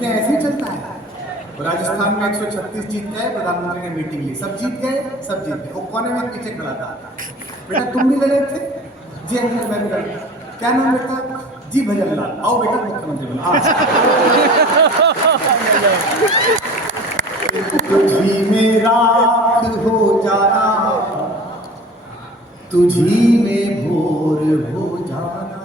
क्या ऐसे ही चलता है? राजस्थान में 136 जीत गए, प्रधानमंत्री ने मीटिंग ली, सब जीत गए, सब जीत गए। वो कोने में पीछे खड़ा था, बेटा तुम भी लड़े थे? जी अंकल मैं भी लड़ा। क्या नाम बेटा? जी भजन लाल। आओ बेटा मुख्यमंत्री बनो। तुझी में राख हो जाना, तुझी में भोर हो जाना।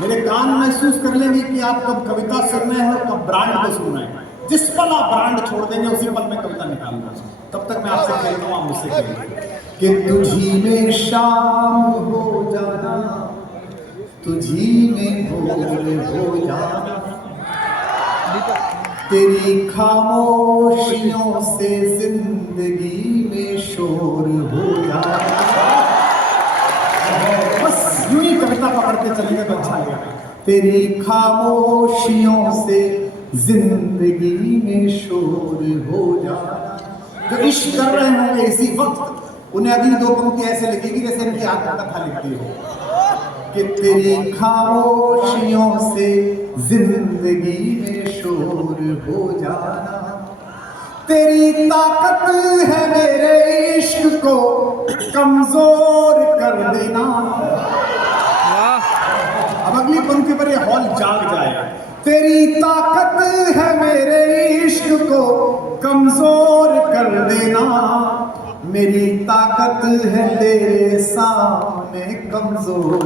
मेरे कान महसूस कर लेंगे कि आप कब कविता सुन रहे हैं और कब ब्रांड को सुन रहे हैं। जिस पल आप ब्रांड छोड़ देंगे उसी पल में कविता निकालूंगा। तब तक मैं आपसे कहता हूँ, आप मुझसे कहिए कि तुझी में शाम हो जाना, तुझी में भोर हो जाना, तेरी खामोशियों से जिंदगी में शोर हो जाना। बस यूं ही कविता पकड़ते चलेंगे तो अच्छा लगेगा। तेरी खामोशियों से जिंदगी में शोर हो जाना। जो इश्क कर रहे होंगे इसी वक्त, उन्हें अगली दो पंक्ति ऐसे लिखेगी जैसे इनकी आत्मकथा लिखती हो कि तेरी खामोशियों से जिंदगी में शोर हो जाना। तेरी ताकत है मेरे इश्क को कमजोर कर देना। अब अगली पंक्ति पर यह हॉल जाग जाए। तेरी ताकत है मेरे इश्क को कमजोर कर देना। मेरी ताकत है तेरे सामने कमजोर हो।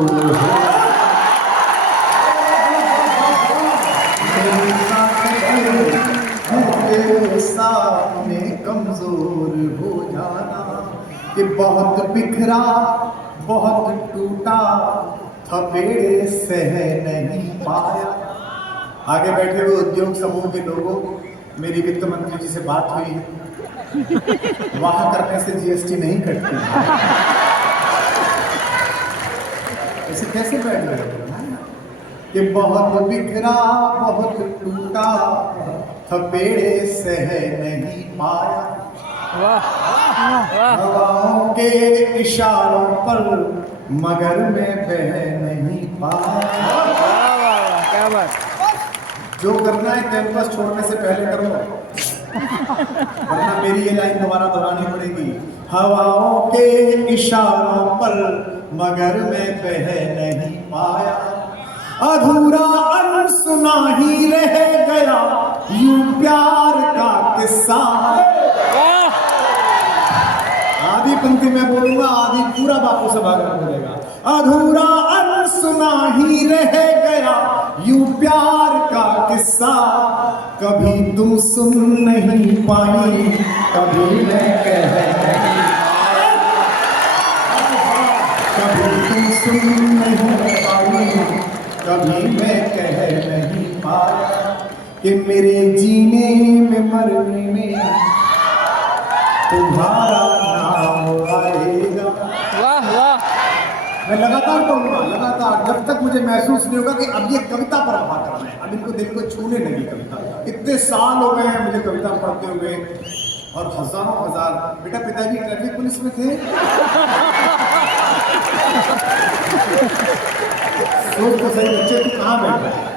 मेरी ताकत है तेरे सामने कमजोर हो जाना। कि बहुत बिखरा बहुत टूटा थपेड़े सह नहीं पाया। आगे बैठे हुए उद्योग समूह के लोगों, मेरी वित्त मंत्री जी से बात हुई, वहां करने से जीएसटी नहीं कटती। ऐसे कैसे बैठ गए कि बहुत बिखरा बहुत टूटा थपेड़े सह नहीं पाया। हवाओं के इशारों पर मगर मैं बह नहीं पाया। क्या बात। जो करना है कैंपस छोड़ने से पहले करो, वरना मेरी ये लाइन दोबारा दोहरानी पड़ेगी। हवाओं के इशारों पर मगर मैं बह नहीं पाया। अधूरा अनसुना ही रह गया यूं प्यार का किस्सा। आधी पंक्ति में बोलूंगा, आधी पूरा बापू सभागार बोलेगा। अधूरा अनसुना ही रह गया यूं प्यार का किस्सा। कभी तुम सुन नहीं पाई, कभी मैं कह नहीं पाया। कभी तुम सुन नहीं पाई, कभी मैं कह नहीं पाया। कि मेरे जीने में मरने में तुम्हारा नाम आएगा। वाह वाह। मैं लगातार कहूँगा, लगातार, जब तक मुझे महसूस नहीं होगा कि अब ये कविता पर आभा करना है। अब इनको दिल को छूने लगी कविता। इतने साल हो गए हैं मुझे कविता पढ़ते हुए और हजारों हजार। बेटा पिताजी ट्रैफिक पुलिस में थे। सोच तो सही, बच्चे तू कहाँ बैठा है?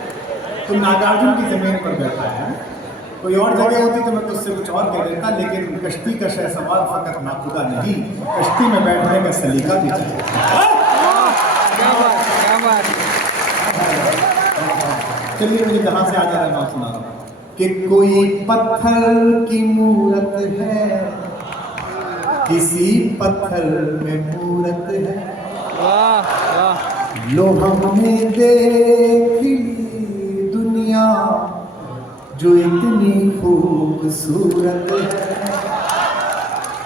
तू नागार्जुन की जमीन पर बैठा है। कोई और जगह होती तो मैं तुझसे कुछ और कह देता, लेकिन कश्ती का शहसवार फकत नाखुदा नहीं, कश्ती में बैठने का सलीका भी चाहिए। चलिए मुझे कहाँ से आ जा रहा है सुना रहा हूँ कि कोई पत्थर की मूरत है, किसी पत्थर में मूरत है। वाह वाह। लो हमने देखी दुनिया जो इतनी खूबसूरत है।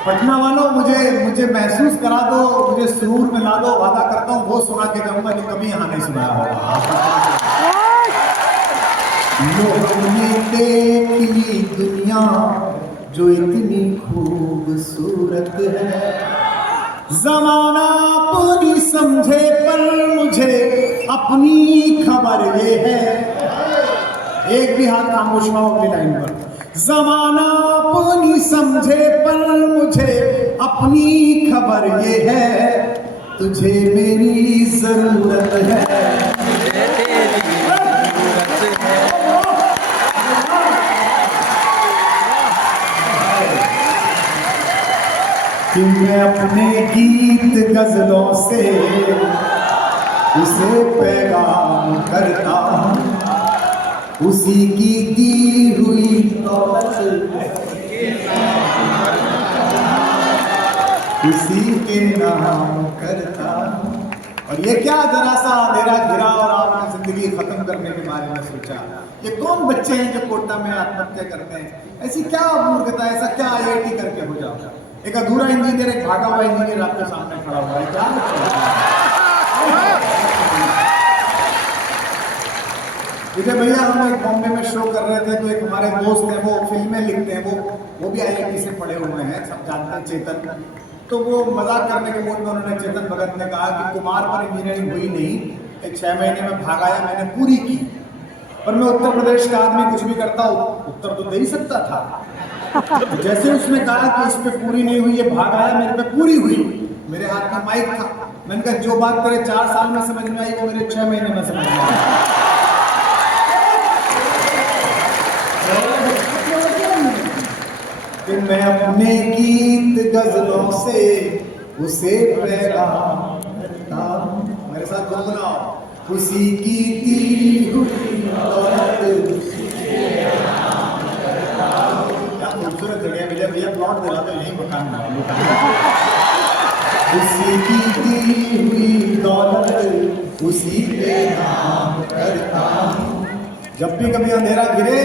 पटना वालों मुझे महसूस करा दो, मुझे सुरूर में ला दो। वादा करता हूँ वो सुना के जाऊंगा जो कभी यहाँ नहीं सुनाया होगा। लोगों ने देखी दुनिया जो इतनी खूबसूरत है। जमाना पूरी समझे पर मुझे अपनी खबर ये है। एक भी हाथ खामोश ना हो अगली लाइन पर। जमाना अपनी समझे पर मुझे अपनी खबर ये है। तुझे मेरी जरूरत है, तेरी जरूरत है। कि मैं अपने गीत गजलों से उसे पैगाम करता हूँ, उसी की दी हुई दौलत उसी के नाम करता हूँ। और ये क्या जरा सा अंधेरा घिरा और आपने जिंदगी खत्म करने के बारे में सोचा। ये कौन बच्चे हैं जो कोटा में आत्महत्या करते हैं? ऐसी क्या मूर्खता, ऐसा क्या IIT करके हो जाओ? एक अधूरा इंजीनियर, एक भागा हुआ इंजीनियर आपके सामने खड़ा हुआ है, क्या? देखिए भैया, हम एक बॉम्बे में शो कर रहे थे तो एक हमारे दोस्त हैं, वो फिल्में लिखते हैं, वो भी IIT से पढ़े हुए हैं, सब जानते हैं, चेतन। तो वो मजाक करने के मूड में उन्होंने, चेतन भगत ने कहा कि कुमार पर इंजीनियरिंग हुई नहीं, एक 6 महीने में भागाया मैंने पूरी की। पर मैं उत्तर प्रदेश का आदमी कुछ भी करता हूँ, उत्तर तो दे ही सकता था। जैसे उसने कहा कि इस पे पूरी नहीं हुई, ये भाग आया, मेरे पे पूरी हुई। मेरे हाथ में माइक था, मैंने कहा जो बात तेरे 4 साल में समझ में आई वो मेरे 6 महीने में समझ में आई। कि मैं अपने गीत गजलों से उसे पैगाम करता हूं। मेरे साथ गुनगुनाओ, उसी की दी हुई दौलत क्या खूबसूरत जगह है भैया, प्लॉट दिला दो, यही मकान बना। उसी की दी हुई दौलत उसी के नाम करता हूं। जब भी कभी अंधेरा घिरे